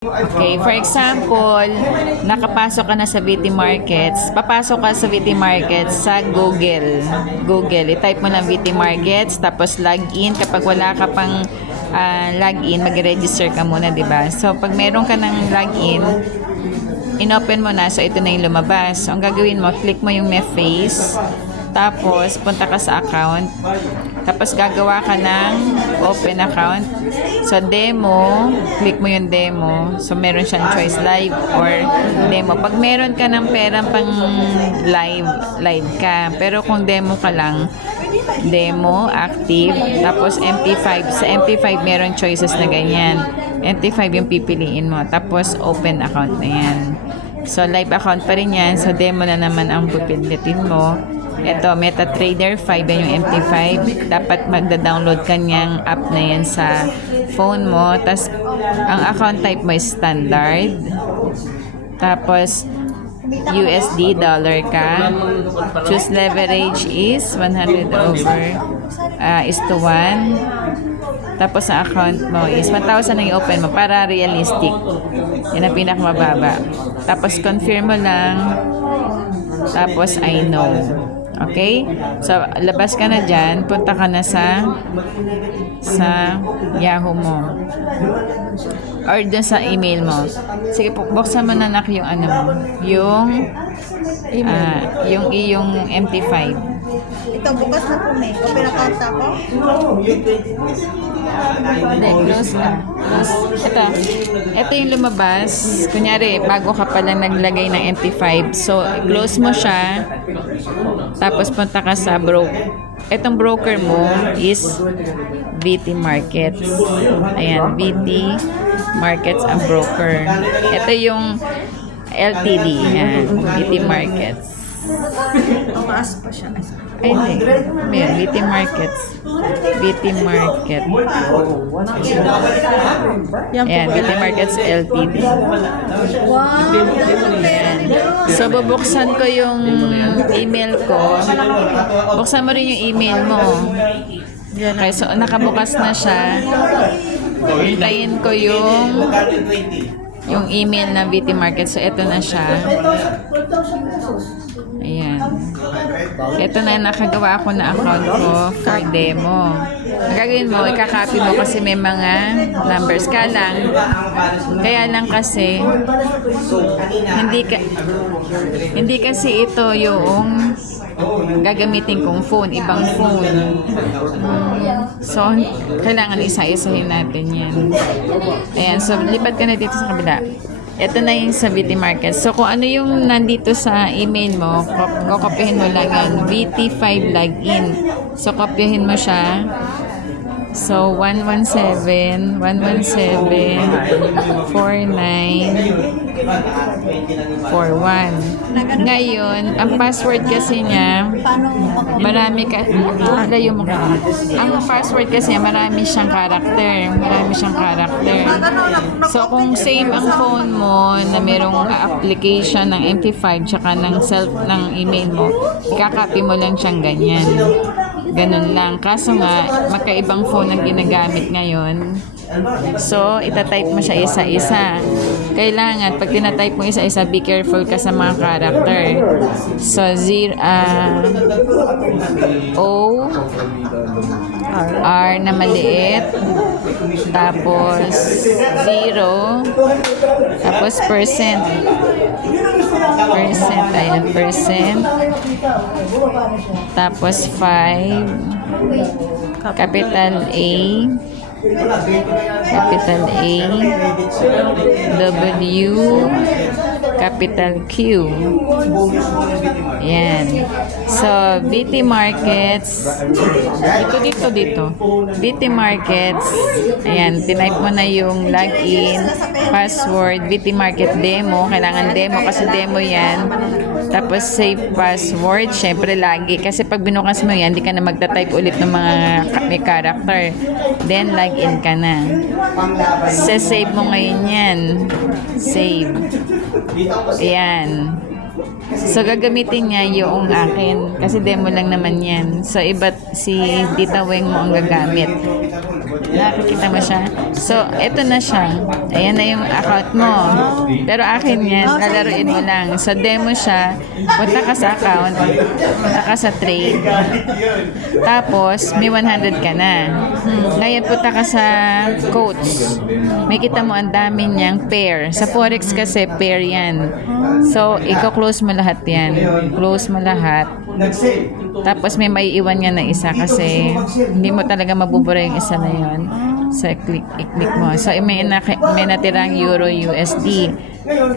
Okay, for example, nakapasok ka na sa VT Markets, papasok ka sa VT Markets sa Google. I-type mo ng VT Markets, tapos login. Kapag wala ka pang login, mag-register ka muna, di ba? So, pag meron ka ng login, in-open mo na, so ito na yung lumabas. So, ang gagawin mo, click mo yung my face, tapos punta ka sa account, tapos gagawa ka ng open account. So, demo, click mo yung demo. So, meron siyang choice, live or demo. Pag meron ka ng perang pang live ka. Pero kung demo ka lang, demo, active, tapos MT5. Sa MT5, meron choices na ganyan. MT5 yung pipiliin mo. Tapos, open account na yan. So, live account pa rin yan. So, demo na naman ang pipilitin mo. Ito, MetaTrader 5 yan yung MT5. Dapat magda-download ka niyang app na yan sa phone mo. Tapos, ang account type mo is standard. Tapos, USD, dollar ka. Choose leverage is 100 over is to 1. Tapos, ang account mo is 1,000 ang i-open mo para realistic. Yan ang pinakamababa. Tapos, confirm mo lang. Tapos, I know. Okay? So, labas ka na dyan. Punta ka na sa Yahoo mo. Or dun sa email mo. Sige, buksan mo na yung ano mo. Yung iyong MT5. Ito, bukas na po may. Open account ako? Hindi, close ka. Ito yung lumabas. Kunyari, bago ka pala naglagay ng MT5. So, close mo siya. Tapos, punta ka sa Itong broker mo is VT Markets. Ayan, VT Markets ang broker. Ito yung LTD. Ayan, VT Markets. Tumaas pa siya. Ay, hindi. Ayan, VT Markets. VT Market. Ayan, VT Markets LTD. Wow! Ayan. So, bubuksan ko yung email ko. Buksan mo rin yung email mo. Okay, so nakabukas na siya. Hintayin ko yung email ng VT Market. So, ito na siya. Ayan. Ito na, nakagawa ako na account ko for demo. Ang gagawin mo, ikakopy mo kasi may mga numbers ka lang. Kaya lang kasi, hindi kasi ito yung gagamitin kong phone, ibang phone. So, kailangan isa-isahin natin yan. Ayan, so lipat ka na dito sa kabila. Ito na yung sa VT Market. So, kung ano yung nandito sa email mo, kopyahin mo lang yan. VT5 login. So, kopyahin mo siya. So, 117, 49, 41. Ngayon, ang password kasi niya, marami ka, layo mo ka. Ang password kasi niya, marami siyang karakter. So, kung same ang phone mo na merong application ng MT5 tsaka ng email mo, ikakopy mo lang siyang ganyan. Ganun lang. Kaso nga, magkaibang phone ang ginagamit ngayon. So, itatype mo siya isa-isa. Kailangan, pag tinatype mo isa-isa, be careful ka sa mga character. So, O, R na maliit, tapos 0, tapos percent, ayan, percent, tapos 5, capital A, W, capital Q. Ayan. So, VT Markets. Dito. VT Markets. Ayan. Tinype mo na yung login, password, VT Market demo. Kailangan demo kasi demo yan. Tapos, save password. Siyempre, lagi. Kasi pag binukas mo yan, hindi ka na magta-type ulit ng mga may character. Then, login ka na. Save mo ngayon yan. Save. Ayan. So, gagamitin niya yung akin. Kasi demo lang naman yan. So, iba't si Tita Weng mo ang gagamit. Nakikita mo siya? So, eto na siya. Ayan na yung account mo. Pero akin yan, lalaruin mo lang. So, demo siya. Punta ka sa account. Punta ka sa trade. Tapos, may 100 ka na. Ngayon, punta ka sa coach. May kita mo ang dami niyang pair. Sa Forex kasi, pair yan. So, i-close mo lahat yan. Close mo lahat. Tapos, may maiiwan niya na isa kasi hindi mo talaga mabubura yung isa na yun. So, i-click mo. So, may natirang Euro USD.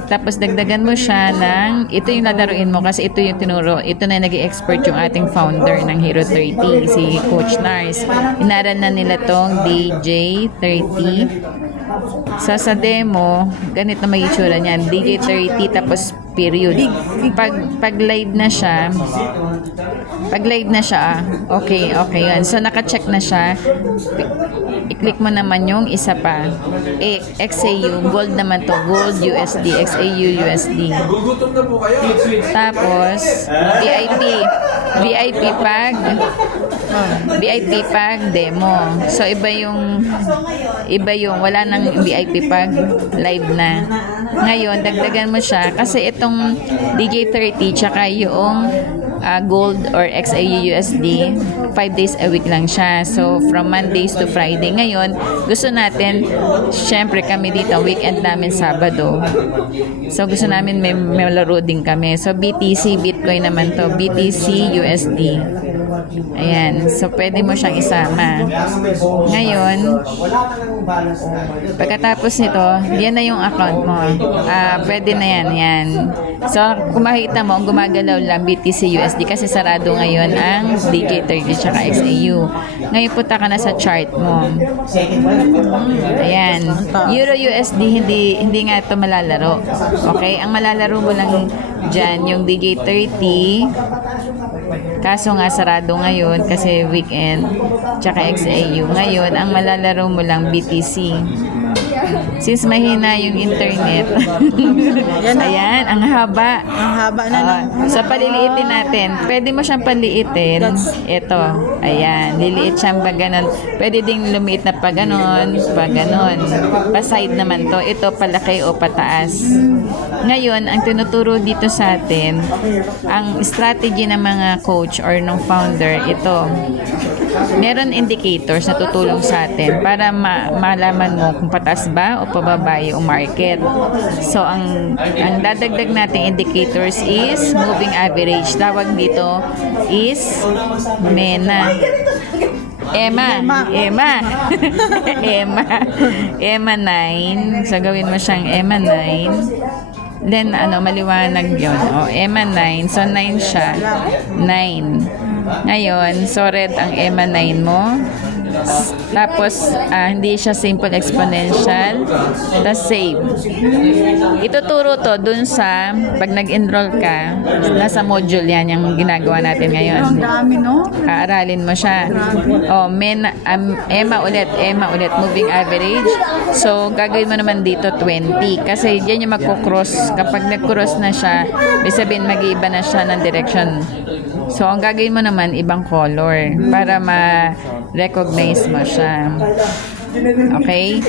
Tapos, dagdagan mo siya ng, ito yung lalaruin mo kasi ito yung tinuro. Ito na nag-i-expert yung ating founder ng Hero 30, si Coach Nars. Inaral na nila tong DJ30. So, sa demo, ganito may itsura niyan. DJ30 tapos period. Pag live na siya, okay yun. So, naka-check na siya. I-click mo naman yung isa pa. XAU, gold naman to. Gold USD, XAU USD. Gugutom na po kayo. Tapos, VIP pag demo. So, iba yung wala nang VIP pag live na. Ngayon, dagdagan mo siya kasi itong DJ30 tsaka yung gold or XAU USD 5 days a week lang siya. So, from Mondays to Friday. Ngayon, gusto natin, syempre kami dito, weekend namin Sabado. So, gusto namin may laro din kami. So, BTC, Bitcoin naman to. BTC USD. Ayan. So, pwede mo siyang isama. Ngayon, pagkatapos nito, yan na yung account mo. Pwede na yan. Yan. So, kung makikita mo, gumagalaw lang BTC USD kasi sarado ngayon ang DJ30 tsaka XAU. Ngayon, punta ka na sa chart mo. Ayan. Euro USD, hindi nga ito malalaro. Okay? Ang malalaro mo lang dyan, yung DJ30. Kaso nga, sarado ngayon kasi weekend. Tsaka XAU. Ngayon, ang malalaro mo lang BTC. Since mahina yung internet. Ayan, ang haba. Ang haba na So, paliliitin natin. Pwede mo siyang paliitin. Ito. Ayan. Liliit siyang pa ganon. Pwede ding lumiit na pa ganon. Pa ganon. Pa-side naman to. Ito palaki o pataas. Ngayon, ang tinuturo dito sa atin, ang strategy ng mga coach or ng founder, ito. Meron indicators na tutulong sa atin para malaman mo kung pataas ba o pababa yung market. So, ang dadagdag nating indicators is moving average. Tawag dito is MENA. EMA 9. So, gawin mo siyang EMA 9. Then, maliwanag yun. EMA 9. So, 9 siya. 9. Ngayon, so red ang EMA 9 mo. Tapos, hindi siya simple exponential. Tapos, save. Ituturo to dun sa, pag nag-enroll ka, nasa module yan, yung ginagawa natin ngayon. Ang dami, no? Aaralin mo siya. EMA ulit, moving average. So, gagawin mo naman dito 20. Kasi yan yung magkukross. Kapag nag-cross na siya, may sabihin mag-iiba na siya ng direction. So, ang gagawin mo naman, ibang color para ma-recognize mo siya. Okay?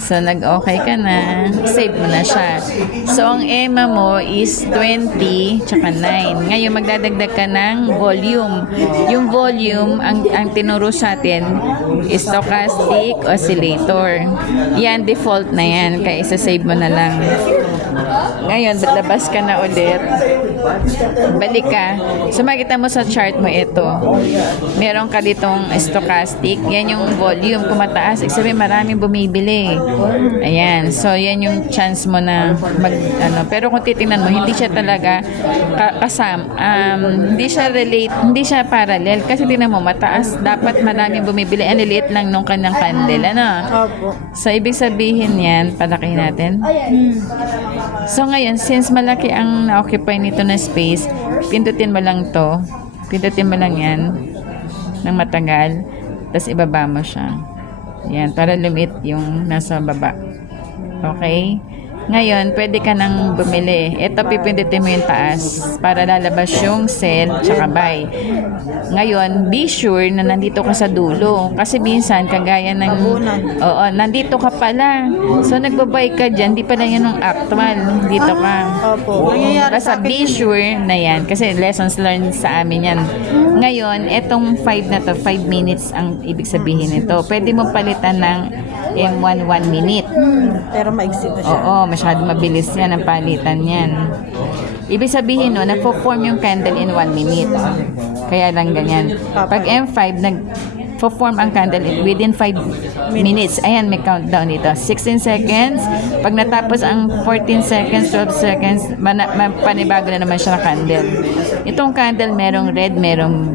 So, nag-okay ka na. Save mo na siya. So, ang EMA mo is 20 tsaka 9. Ngayon, magdadagdag ka ng volume. Yung volume, ang tinuro sa atin, is stochastic oscillator. Yan, default na yan. Kaya isa-save mo na lang. Ngayon, labas ka na ulit. Balik ka. So, makita mo sa chart mo ito. Meron ka ditong stochastic. Yan yung volume. Kung mataas, sabi maraming bumibili. Ayan. So, yan yung chance mo na Pero kung titingnan mo, hindi siya talaga hindi siya relate, hindi siya parallel. Kasi tingnan mo, mataas. Dapat maraming bumibili. Ang liliit lang nung kanyang candle. Opo. So, ibig sabihin yan, palakihin natin. So, ngayon, since malaki ang na-occupy nito na space, pindutin mo lang to. Pindutin mo lang yan ng matagal. Tapos, ibaba mo siya. Yan, para lumit yung nasa baba. Okay? Ngayon, pwede ka nang bumili. Ito, pipindutin mo yung taas para lalabas yung sell tsaka buy. Ngayon, be sure na nandito ka sa dulo. Kasi minsan, kagaya ng... Oo, nandito ka pala. So, nagbabay ka dyan. Di pala yan yung actual. Dito ka. Opo. Nangyayari Basta sa akin. be sure na yan. Kasi lessons learned sa amin yan. Ngayon, etong 5 na to, 5 minutes ang ibig sabihin nito. Pwede mo palitan ng M1 1 minute. Pero maigsi pa siya. Oo, masyado mabilis yan ang palitan yan. Ibig sabihin no, nagpo-form yung candle in 1 minute. Kaya lang ganyan. Pag M5, nag-form ang candle within 5 minutes. Ayan, may countdown dito. 16 seconds. Pag natapos ang 14 seconds, 12 seconds, panibago na naman siya na candle. Itong candle, merong red, merong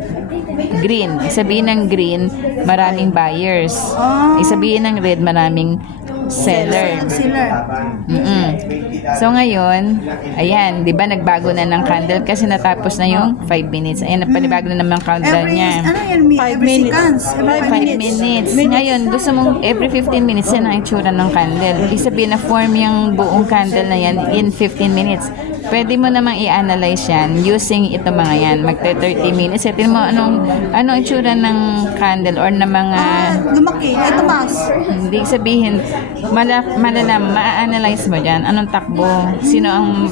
green. Sabihin ng green, maraming buyers. Sabihin ng red, maraming seller. So ngayon, ayan, 'di ba nagbago na ng candle kasi natapos na yung 5 minutes. Ayan, napanibago na naman ang countdown niya. Ano yan? 5 minutes. 5 minutes. Ngayon, gusto mong every 15 minutes yan ang itsura ng candle. Ibig sabihin na form yung buong candle na yan in 15 minutes. Pwede mo namang i-analyze yan using ito mga yan. Magte-30 minutes. Ito mo anong itsura ng candle or ng mga... Lumaki. Ito mas. Hindi sabihin, malalam, ma-analyze mo dyan. Anong takbo? Sino ang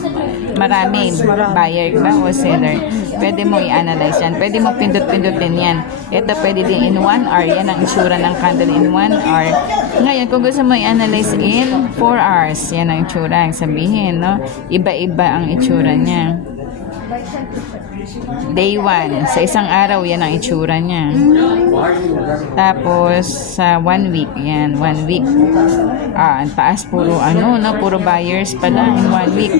marami? Buyer ba o seller? Pwede mo i-analyze yan. Pwede mo pindot-pindutin yan. Ito pwede din in 1 hour. Yan ang itsura ng candle in 1 hour. Ngayon, kung gusto mo i-analyze in 4 hours, yan ang itsura. Ang sabihin, no? Iba-iba ang itsura niya. Day 1, sa isang araw, yan ang itsura niya. Tapos, sa 1 week, yan, 1 week. Ang taas, puro puro buyers pala in 1 week.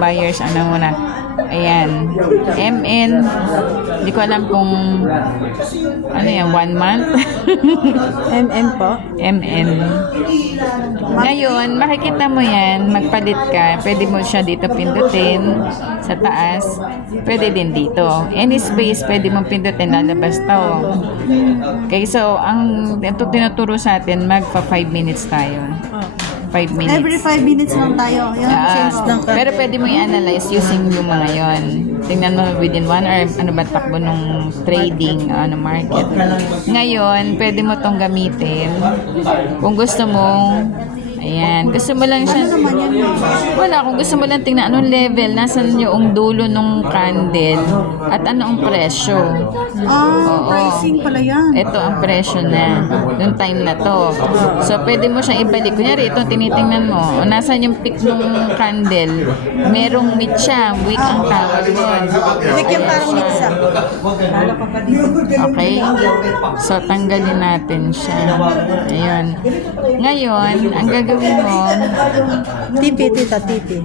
Buyers, muna. Ayan. MN, hindi ko alam kung, 1 month? MM po. MN. Ngayon, makikita mo yan, magpalit ka, pwede mo siya dito pindutin sa taas, pwede din dito. Any space, pwede mong pindutin, lalabas to. Okay, so, ito tinuturo sa atin, magpa 5 minutes tayo. 5 minutes. Every 5 minutes lang tayo. Yan, change ng Pero pwede mo i-analyze using yung mga yon. Tingnan mo within 1 hour, ano ba takbo nung trading, market. Ngayon, pwede mo tong gamitin. Kung gusto mo, ayan, gusto mo lang siya, wala, kung gusto mo lang tingnan anong level, nasan yung dulo nung candle, at anong presyo. Pricing pala yan. Ito ang presyo na yung time na to. So, pwede mo siyang ibalik. Kunyari, ito tinitingnan mo. Nasaan yung peak ng candle? Merong mid siya. Weak ang tawag doon. Weak yung parang mitsa. Okay? So, tanggalin natin siya. Ayun. Ngayon, ang gagawin mo, Tipi, tita, tipi.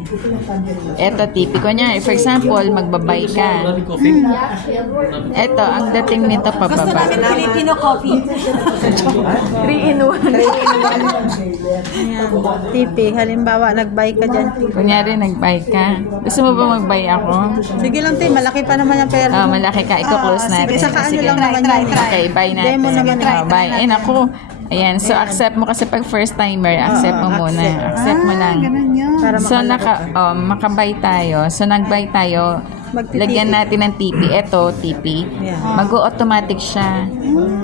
eto tipi. Kunyari, for example, magbabay ka. Eto, ang dating nito pababa. Filipino coffee. 3 in 1. Ayan. Tipi. Halimbawa, nag-buy ka dyan. Kunyari, nag-buy ka. Gusto mo ba mag-buy ako? Sige lang, Tim. Malaki pa naman yung pera. Malaki ka. Iko-close natin. Saka ano lang naman yan. Okay, buy natin. Demo naman. Buy. Ay, naku. Ayan, so accept mo kasi pag first timer, accept mo muna. Accept mo lang. Ganun yun. So, makabay tayo. So, nag-buy tayo. Lagyan natin ng TP. Ito, TP. Yeah. Mag-automatic siya.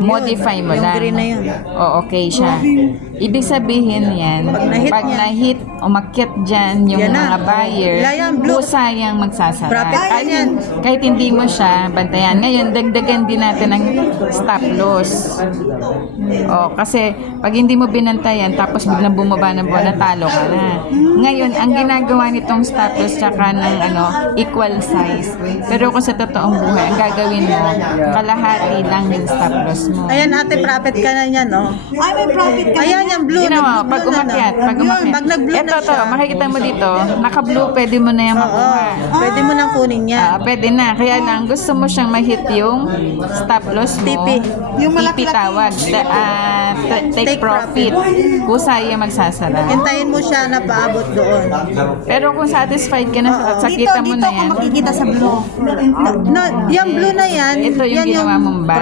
Modify mo Yung lang. green na yun. Okay siya. Ibig sabihin yan, pag na-hit, umakyat dyan yung Yan na. mga buyer, Blue. kusayang magsasara. Profit ka yan. Kahit hindi mo siya, bantayan. Ngayon, dagdagan din natin ng stop loss. Kasi pag hindi mo binantayan, tapos biglang bumaba ng buwan, natalo ka na. Ngayon, ang ginagawa nitong stop loss tsaka ng equal size. Pero kung sa totoong buhay, ang gagawin mo, kalahati lang yung stop loss mo. Ayan, ate, profit ka na yan, no? Ay, may profit ka. Ayan, yung blue. Ginawa, pag umakyat, pag umakyat. Pag nag-blue na Ito, siya. makikita mo dito, naka-blue, pwede mo na yung makuha. Pwede mo nang kunin yan. Pwede na. Kaya lang, gusto mo siyang ma-hit yung stop loss mo. TP. Yung TP tawag. Take profit. Kusaya magsasara. Hintayin mo siya na paabot doon. Pero kung satisfied ka na sa kita mo na yan, makikita sa blue. Yung blue na yan, ito yung yan ginawa mong buy.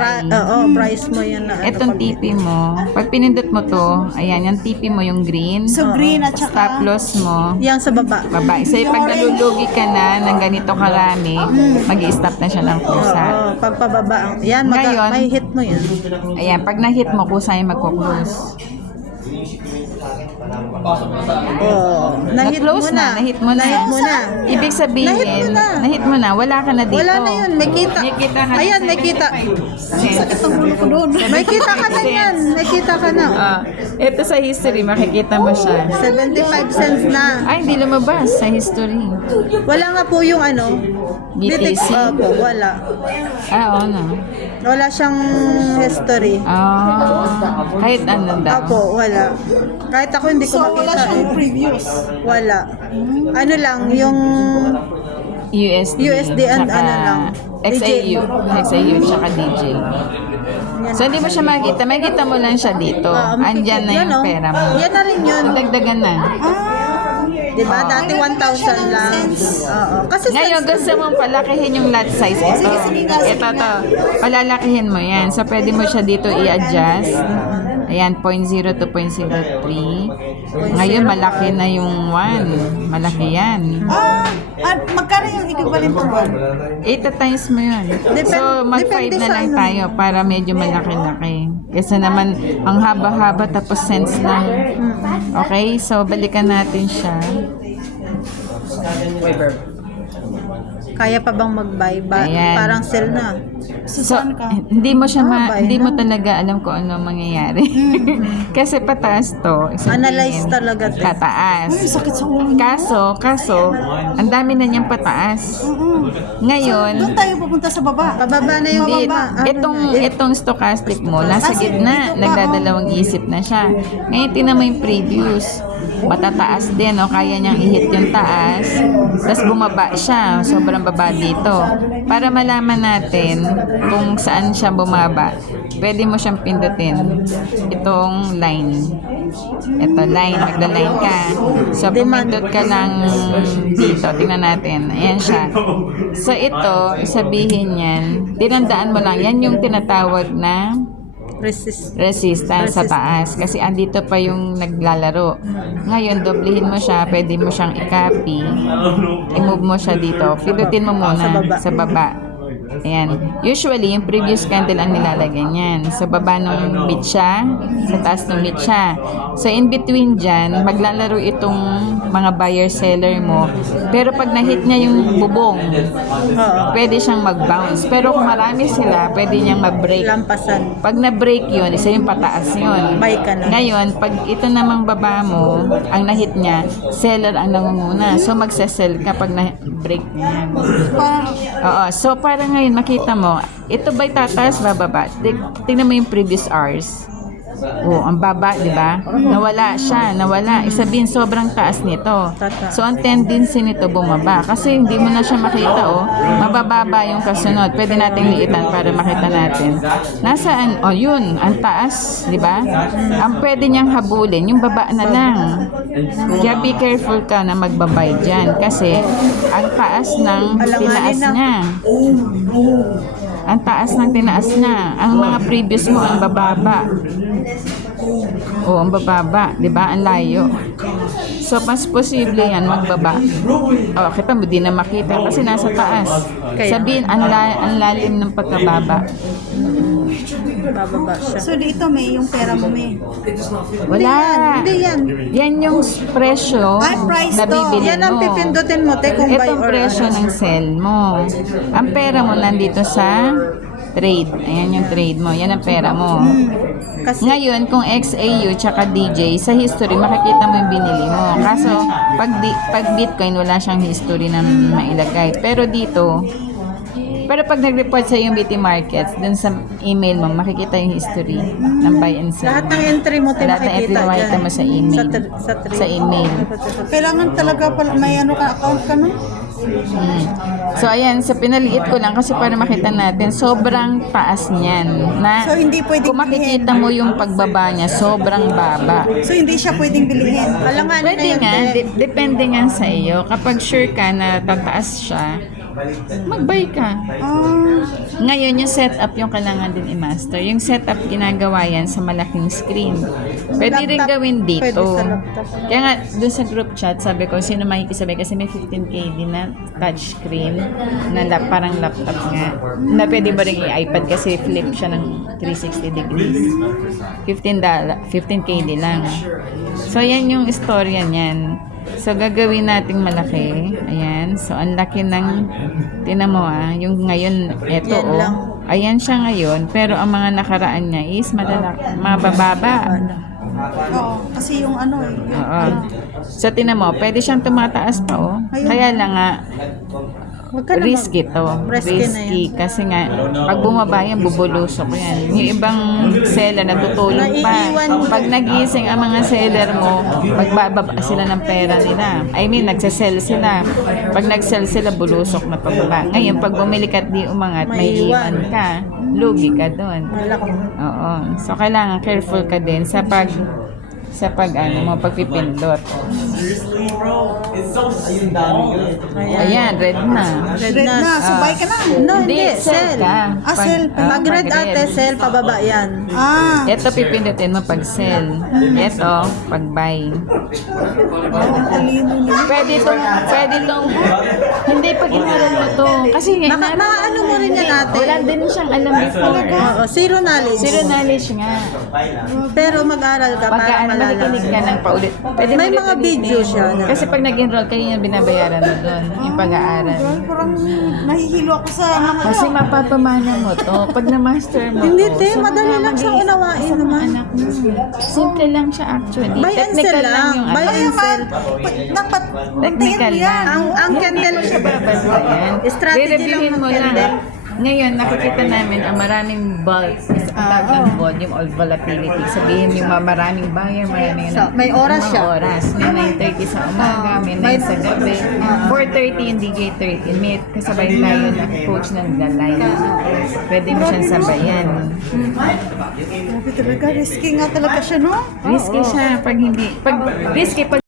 price mo yan na. Etong TP mo, pag pinindot mo to, Ayan, yung TP mo yung green. So, green at Stop saka... loss mo. Yang sa baba. Baba. So, pag nalulugi ka na ng ganito karami, mag-i-stop na siya ng kusa. Oo, pagpababa. Yan, Ngayon, may hit mo yan. Ayan, pag na-hit mo, kusa yung magko-close. Oh, nahit mo Na-close na. Nahit mo na. Nahit mo na. Ibig sabihin, Nahit mo na. nahit mo na, wala ka na dito. Wala na yun, may kita. May kita ka na Ayan, sa may kita. Sakit ang ulo ko doon. May kita ka na yan. May kita ka na. Ito sa history, makikita mo siya. 75 cents na. Ay, hindi lumabas sa history. Wala nga po yung ano. BTC? Opo, wala. Oo na. Wala siyang history. Kahit ano daw. Opo, wala. Kahit ako hindi ko So, wala makita siyang eh. previous. Wala. Ano lang, yung USD and tsaka ano lang. XAU. XAU tsaka DJ. yan. So, hindi mo siya makita. Makita mo lang siya dito. Andyan na Yan, yung oh. pera mo. Yan na rin yun. Dagdagan na. Diba? Dati 1,000 lang. Oo. Kasi Ngayon, gusto mong palakihin yung lot size. Ito to. Palalakihin mo yan. So, pwede mo siya dito i-adjust. Ayan, 0.0 to 0.03. Ngayon, malaki na yung 1. Malaki yan. Magkano yung equivalent to 1? 8 times mo yun. So, mag 5 depende na sa lang ano. tayo para medyo malaki-laki. Kasi naman, ang haba-haba tapos cents lang. Okay? So, balikan natin siya. kaya pa bang mag-buy? Ayan. Parang sell na. So, hindi mo siya buy hindi na. mo talaga alam kung ano mangyayari. Kasi pataas to. Sabihin, Analyze talaga to. Tataas. Ay, sakit sa ulo. Kaso, ang dami na niyang pataas. Ngayon, Doon tayo pupunta sa baba. Pababa na yung Hindi, baba. itong stochastic mo, nasa gitna, nagdadalawang isip na siya. Ngayon, tinan mo yung previous. Matataas din, no? Kaya niyang i-hit yung taas. Tapos bumaba siya, sobrang baba dito. Para malaman natin kung saan siya bumaba, pwede mo siyang pindutin. Itong line. Ito, line. Magda-line ka. So, pumindot ka lang dito. Tingnan natin. Ayan siya. So, ito, sabihin yan, tinandaan mo lang, yan yung tinatawag na resistance sa taas. Kasi andito pa yung naglalaro. Ngayon, doblehin mo siya, pwede mo siyang i-copy. I-move mo siya dito. Pindutin mo muna sa baba. Ayan. Usually, yung previous candle ang nilalagay niyan. Sa baba ng bitsa, sa taas ng bitsa. So, in between dyan, maglalaro itong mga buyer-seller mo. Pero pag na-hit niya yung bubong, pwede siyang mag-bounce. Pero kung marami sila, pwede niyang ma-break. Lampasan. Pag na-break yun, isa yung pataas yun. Buy ka na. Ngayon, pag ito namang baba mo, ang na-hit niya, seller ang nangunguna. So, magse-sell ka pag na-break niya. Oo. So, para ngayon, makita mo, ito ba'y tataas, bababa? Tingnan mo yung previous hours. Oh, ang baba, di ba? Nawala siya, nawala. Isabihin, sobrang taas nito. So, ang tendency nito bumaba. Kasi hindi mo na siya makita, oh. Mabababa yung kasunod. Pwede nating liitan para makita natin. Nasaan? Oh, yun. Ang taas, di ba? Ang pwede niyang habulin, yung baba na lang. Kaya be careful ka na magbabay dyan. Kasi, ang taas ng tinaas niya. Ang taas ng tinaas niya. Ang mga previous mo, ang bababa. Oo, ang bababa. Diba? Ang layo. So, mas posible yan magbaba. Oh, kita mo, di na makita kasi nasa taas. Sabihin, ang lalim ng pagkababa. Bababa siya. So, dito may yung pera mo may. Wala. Hindi yan. Yan yung presyo Ay, price na to. bibili Yan ang mo. pipindutin mo, te, kung buy Itong or presyo ano. ng sell mo. Ang pera mo nandito sa trade. Ayan yung trade mo. Yan ang pera mo. Kasi Ngayon, kung XAU tsaka DJ, sa history, makikita mo yung binili mo. Kaso, pag Bitcoin, wala siyang history na mailagay. Pero dito, pag nag-report sa yung BT Markets, dun sa email mo, makikita yung history ng buy and sell. lahat ng entry mo, te, Lahat ng entry makikita na makikita dyan. mo sa email. Sa email. Kailangan talaga pala may ano ka account ka no? So, ayan, sa pinaliit ko lang kasi para makita natin, sobrang taas niyan. Na, So, hindi pwedeng kung makikita mo yung pagbaba niya, sobrang baba. So, hindi siya pwedeng bilhin. Alangan na Pwede yun, nga, te. depende nga sa iyo. Kapag sure ka na tataas siya, mag-buy ka. Ah, Ngayon, yung setup yung kailangan din i-master. Yung setup, ginagawa yan sa malaking screen. Pwede rin Laptop. gawin Pwede dito. sa laptop. Kaya nga, dun sa group chat, sabi ko, sino makikisabay? Kasi may 15K din na touchscreen na parang laptop nga. Na pwede mo rin i-iPad kasi flip siya ng 360 degrees. $15, 15K din lang. So, yan yung istorya niyan. So, gagawin nating malaki. Ayan. So, ang laki ng, tinan mo yung ngayon, eto Yan lang. Ayan siya ngayon, pero ang mga nakaraan niya is mabababa. oo. Kasi yung ano eh. Oo. So, tinan mo, pwede siyang tumataas pa, Kaya lang nga, Huwag ka na risky to. Risky na Risky. Kasi nga, pag bumaba yan, bubulusok yan. Yung ibang seller, natutulog pa. Naiiwan. Pag nagising ang mga seller mo, magbababa sila ng pera nila. I mean, nagsasell sila. Pag nagsell sila, bulusok na pababa. Ngayon, pag bumili ka at di umangat, may iwan ka. Lugi ka doon. Malaki. Oo. So, kailangan careful ka din sa pagpipindot. Ayan, red na. Red Red na. na. So, buy ka na. No, hindi. sell Sell. ka. Ah, sell pa. Pag red ate, sell, pababa yan. Ah, Ito pipindutin mo pag sell. Ito, pag buy. ang talino niya. Pwede tong, hindi pag inaral mo to. Kasi Maano mo rin yan ate. wala din siyang alam before. Oo, zero knowledge. Zero knowledge nga. Pero mag-aral ka para Pagka makikinig ka ng paulit. Pwede May mo mga ulit-ulitin. video siya na- Kasi pag nag-enroll kayo yung binabayaran mo doon. Yung pag-aaral. Girl, parang nahihilo ako sa mga Kasi mapapamana mo to. Pag na-master mo Hindi, to. te, sa mga madali lang siyang mag-iisip unawain sa mga naman. anak mo. Simple lang siya actually. Buy and Technical sell lang. yung Buy ano. and sell. dapat Technical lang. Ang candle Siya babantayan. Strategy Re-reviewin lang ng mo lang. candle. Ngayon, nakikita namin ang maraming bulk. Ang tawag ng volume or volatility. Sabihin yung maraming buyer, maraming So, may oras mga siya. oras. May 9:30 sa umaga, may 9 sa gabi. 4:30 yung DJ 30. May kasabay tayo na coach ng galay. Pwede mo siyang sabayan. Grabe talaga, risky nga talaga siya, no? Risky siya pag hindi. Risky pag